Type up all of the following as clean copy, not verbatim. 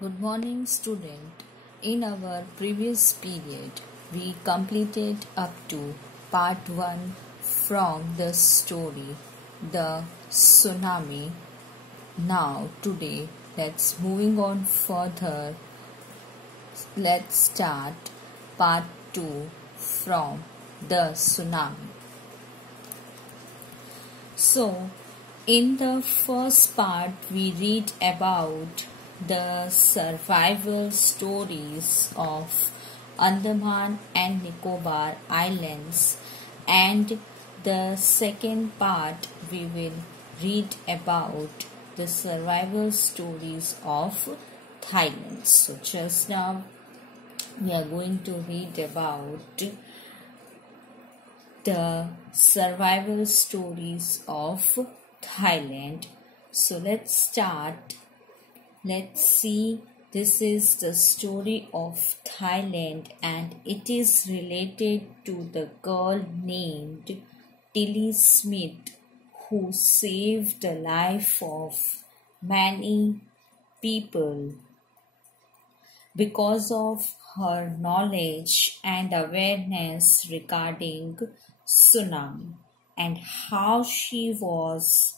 Good morning, student. In our previous period, we completed up to part 1 from the story, The Tsunami. Now, today, let's moving on further. Let's start part 2 from The Tsunami. So, in the first part, we read about the survival stories of Andaman and Nicobar Islands, and the second part we will read about the survival stories of Thailand. So just now we are going to read about the survival stories of Thailand. So let's start. Let's see, this is the story of Thailand and it is related to the girl named Tilly Smith who saved the life of many people because of her knowledge and awareness regarding tsunami and how she was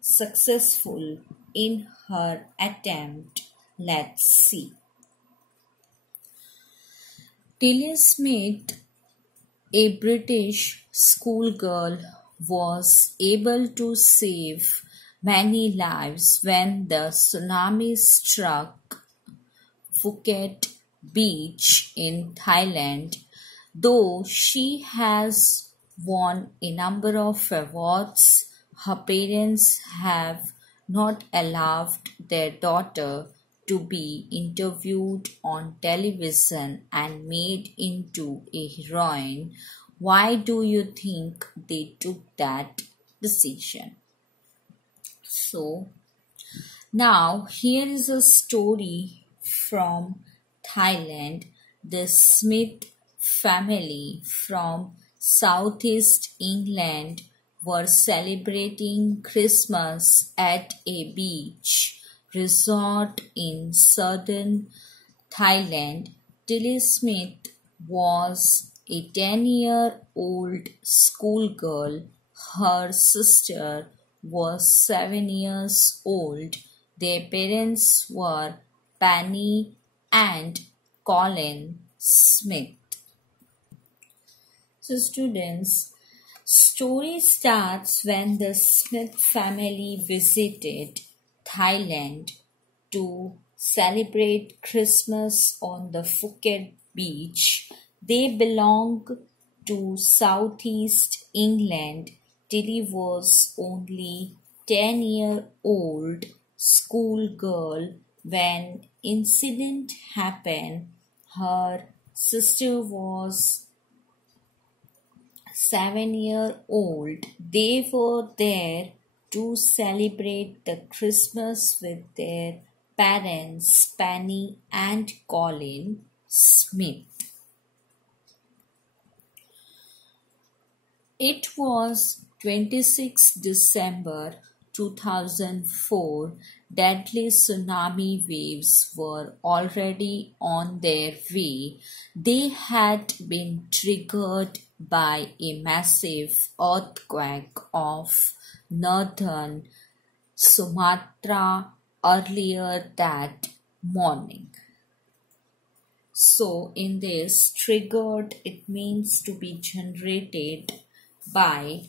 successful in her attempt. Let's see. Tilly Smith, a British schoolgirl, was able to save many lives when the tsunami struck Phuket Beach in Thailand. Though she has won a number of awards, her parents have not allowed their daughter to be interviewed on television and made into a heroine. Why do you think they took that decision? So, now here is a story from Thailand. The Smith family from Southeast England were celebrating Christmas at a beach resort in southern Thailand. Tilly Smith was a 10-year-old schoolgirl. Her sister was 7 years old. Their parents were Penny and Colin Smith. So students, story starts when the Smith family visited Thailand to celebrate Christmas on the Phuket beach. They belong to Southeast England. Tilly was only 10-year-old schoolgirl when incident happened. Her sister was 7-year-old. They were there to celebrate the Christmas with their parents, Penny and Colin Smith. It was 26 December 2004. Deadly tsunami waves were already on their way. They had been triggered by a massive earthquake off northern Sumatra earlier that morning. So in this, triggered, it means to be generated by.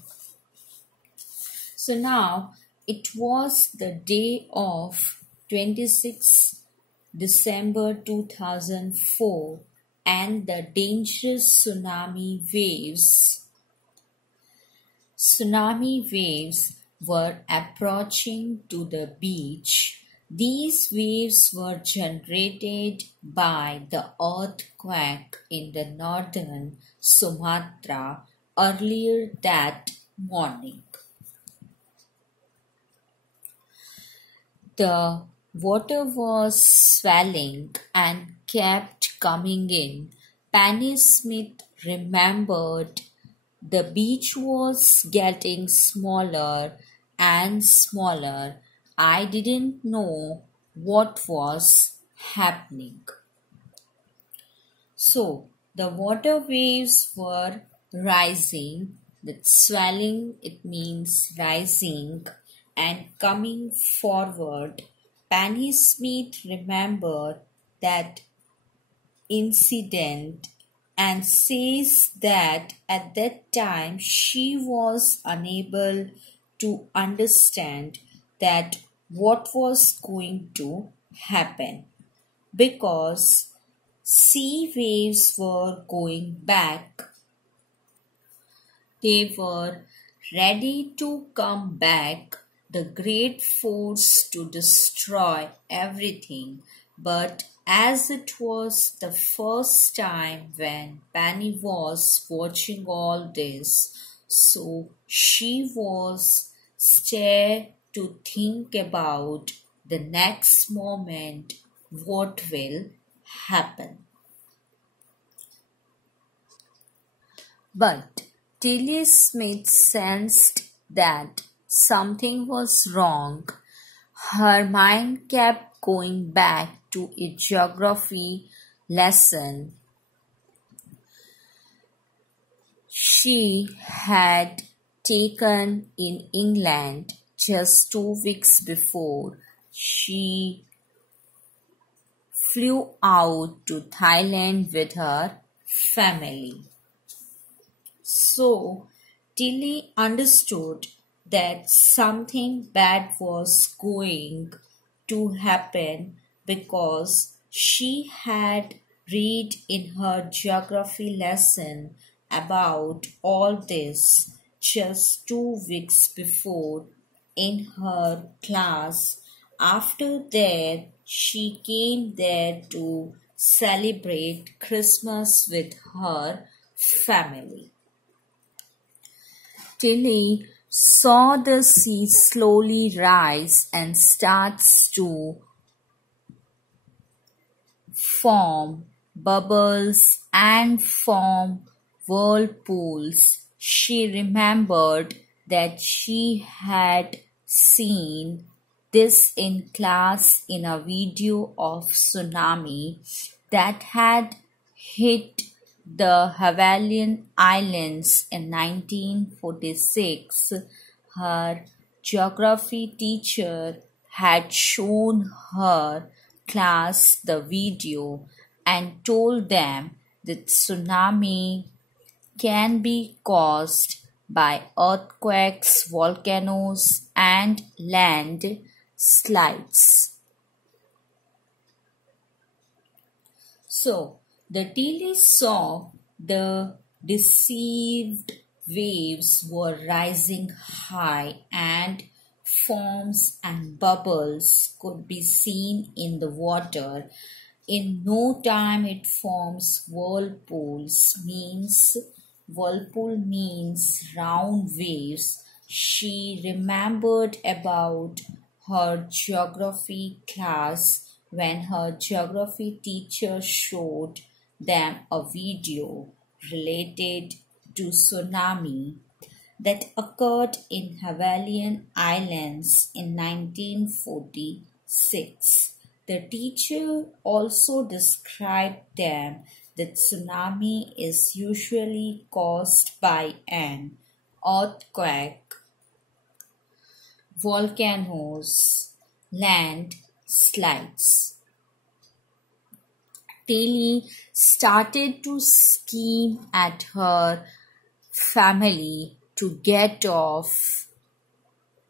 So now it was the day of 26 December 2004 and the dangerous tsunami waves were approaching to the beach. These waves were generated by the earthquake in the northern Sumatra earlier that morning. The water was swelling and kept coming in. Penny Smith remembered the beach was getting smaller and smaller. I didn't know what was happening. So the water waves were rising. That swelling, it means rising and coming forward. Penny Smith remembered that incident and says that at that time she was unable to understand that what was going to happen because sea waves were going back. They were ready to come back, the great force to destroy everything. But as it was the first time when Penny was watching all this, so she was scared to think about the next moment what will happen. But Tilly Smith sensed that something was wrong. Her mind kept going back to a geography lesson she had taken in England just 2 weeks before. She flew out to Thailand with her family. So Tilly understood that something bad was going to happen because she had read in her geography lesson about all this just 2 weeks before in her class. After that, she came there to celebrate Christmas with her family. Tilly saw the sea slowly rise and starts to form bubbles and form whirlpools. She remembered that she had seen this in class in a video of tsunami that had hit the Hawaiian Islands in 1946. Her geography teacher had shown her class the video and told them that tsunami can be caused by earthquakes, volcanoes, and landslides. So, the Tilly saw the deceived waves were rising high and foams and bubbles could be seen in the water. In no time it forms whirlpool means round waves. She remembered about her geography class when her geography teacher showed them a video related to tsunami that occurred in Hawaiian Islands in 1946. The teacher also described them that tsunami is usually caused by an earthquake, volcanoes, landslides. Tilly started to scheme at her family to get off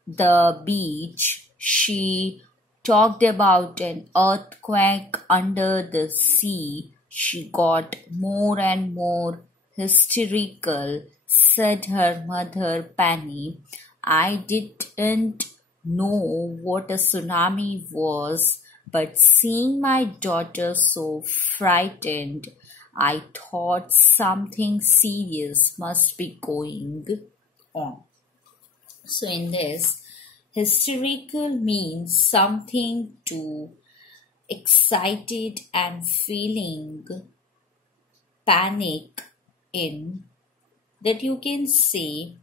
the beach. She talked about an earthquake under the sea. She got more and more hysterical, said her mother Penny. I didn't know what a tsunami was, but seeing my daughter so frightened, I thought something serious must be going on. So in this, hysterical means something to excited and feeling panic in, that you can say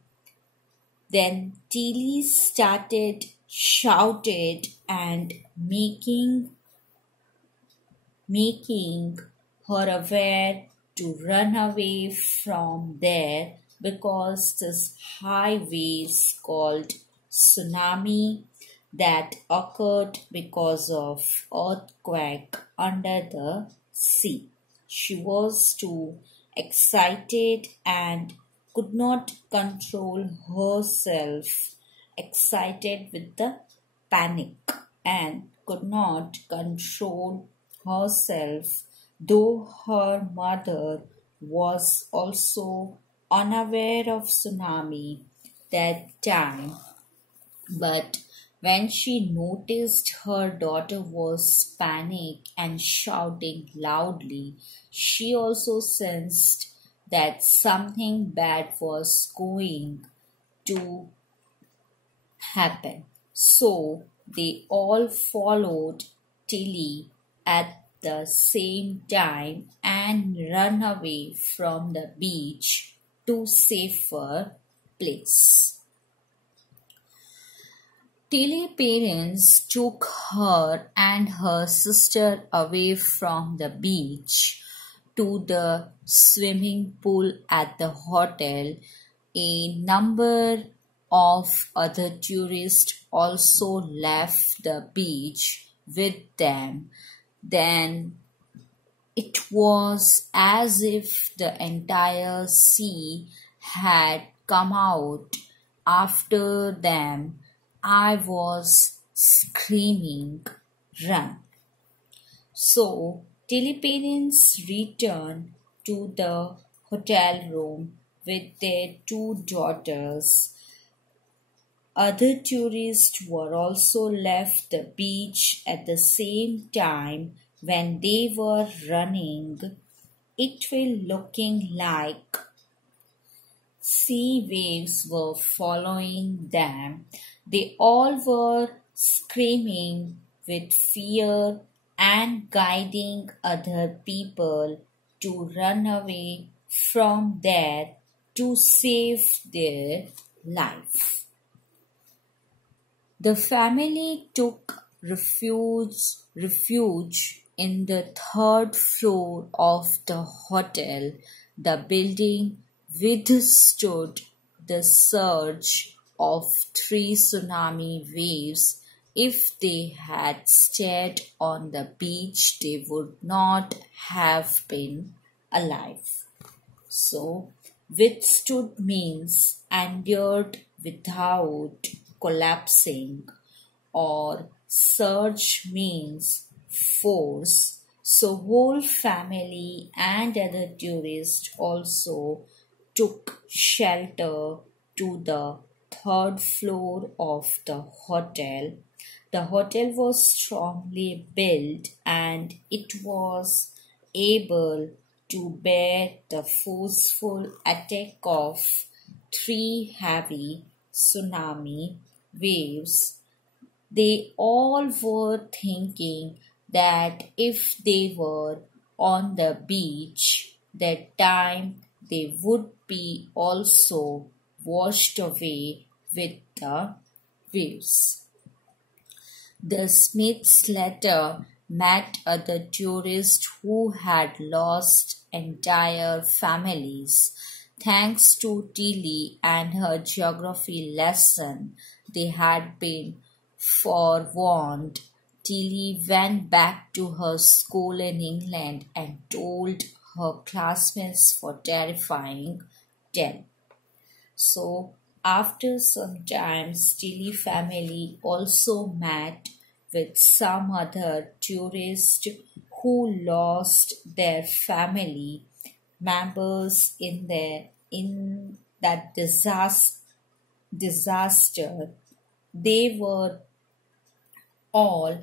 Then Tilly started shouted and making her aware to run away from there because this high waves called tsunami that occurred because of earthquake under the sea. She was too excited and could not control herself, excited with the panic, and could not control herself, though her mother was also unaware of tsunami that time. But when she noticed her daughter was panic and shouting loudly, she also sensed that something bad was going to happen. So they all followed Tilly at the same time and ran away from the beach to safer place. Tilly's parents took her and her sister away from the beach to the swimming pool at the hotel. A number of other tourists also left the beach with them. Then it was as if the entire sea had come out after them. I was screaming, "Run!" So, Tilly parents returned to the hotel room with their two daughters. Other tourists were also left the beach at the same time when they were running. It was looking like sea waves were following them. They all were screaming with fear and guiding other people to run away from there to save their life. The family took refuge in the third floor of the hotel. The building withstood the surge of 3 tsunami waves. If they had stayed on the beach, they would not have been alive. So, withstood means endured without collapsing, or surge means force. So, whole family and other tourists also took shelter to the third floor of the hotel. The hotel was strongly built and it was able to bear the forceful attack of 3 heavy tsunami waves. They all were thinking that if they were on the beach that time, they would be also washed away with the waves. The Smiths later met other tourists who had lost entire families. Thanks to Tilly and her geography lesson, they had been forewarned. Tilly went back to her school in England and told her classmates for terrifying tale. So, after some time, Tilly family also met with some other tourists who lost their family members in that disaster. They were all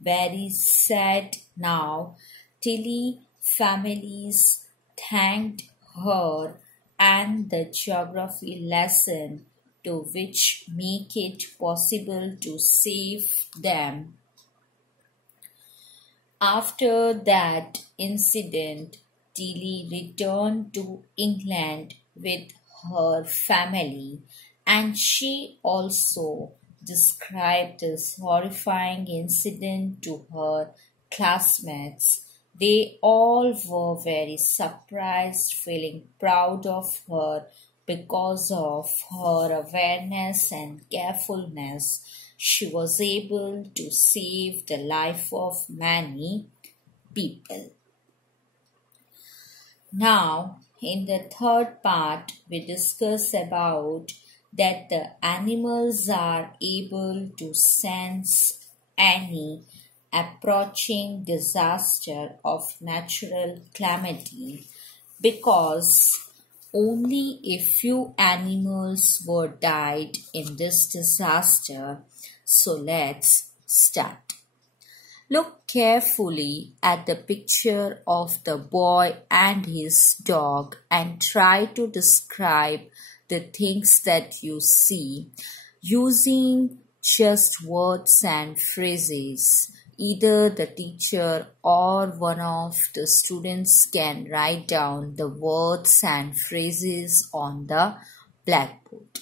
very sad now. Tilly families thanked her and the geography lesson to which make it possible to save them. After that incident, Tilly returned to England with her family. And she also described this horrifying incident to her classmates. They all were very surprised, feeling proud of her because of her awareness and carefulness. She was able to save the life of many people. Now, in the third part, we discuss about that the animals are able to sense any approaching disaster of natural calamity because only a few animals were died in this disaster. So let's start. Look carefully at the picture of the boy and his dog and try to describe the things that you see using just words and phrases. Either the teacher or one of the students can write down the words and phrases on the blackboard.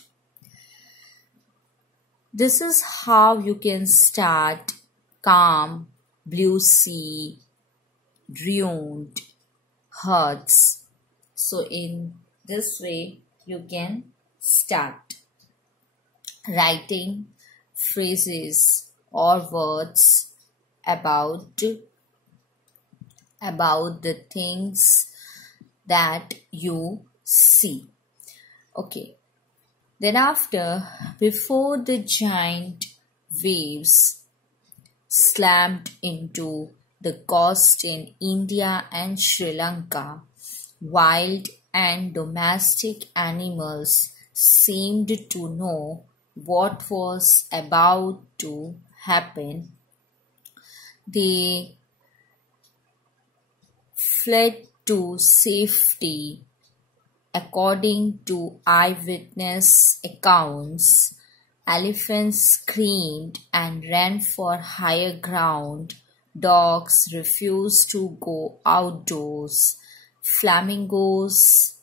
This is how you can start calm, blue sea, ruined, hurts. So in this way you can start writing phrases or words about the things that you see. Okay. Then after, before the giant waves slammed into the coast in India and Sri Lanka, wild and domestic animals seemed to know what was about to happen. They fled to safety. According to eyewitness accounts, elephants screamed and ran for higher ground. Dogs refused to go outdoors. Flamingos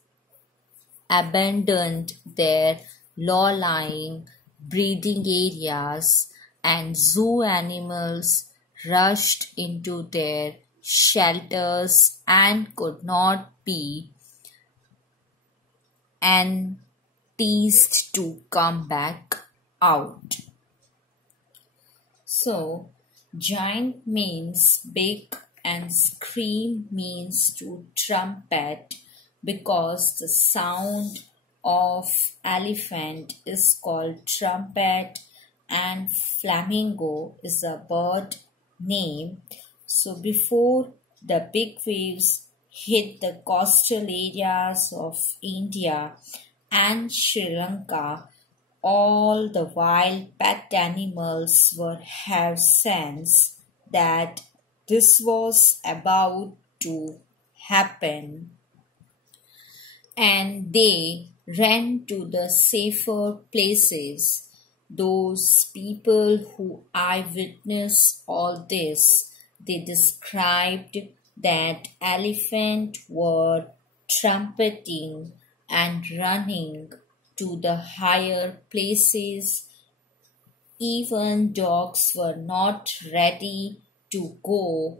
abandoned their low-lying breeding areas, and zoo animals rushed into their shelters and could not be and teased to come back out. So, giant means big and scream means to trumpet because the sound of elephant is called trumpet and flamingo is a bird name. So, before the big waves hit the coastal areas of India and Sri Lanka, all the wild pet animals would have sensed that this was about to happen and they ran to the safer places. Those people who eyewitnessed all this, they described that elephants were trumpeting and running to the higher places. Even dogs were not ready to go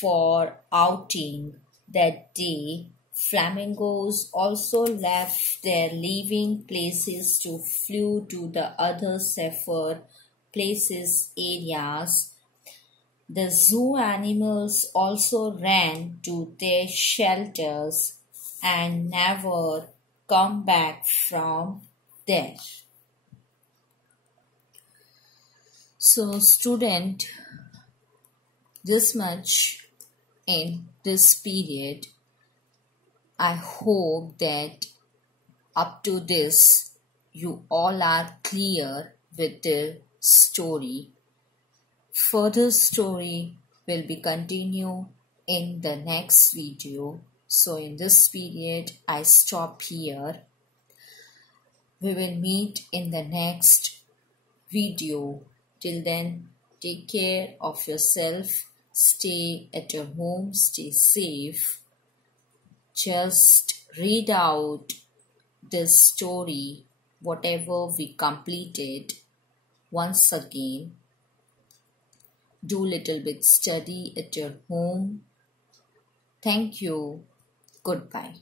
for outing that day. Flamingos also left their living places to flew to the other safer places areas. The zoo animals also ran to their shelters and never come back from there. So student, this much in this period, I hope that up to this you all are clear with the story. Further story will be continue in the next video. So in this period, I stop here. We will meet in the next video. Till then, take care of yourself. Stay at your home. Stay safe. Just read out this story whatever we completed once again. Do little bit study at your home. Thank you. Goodbye.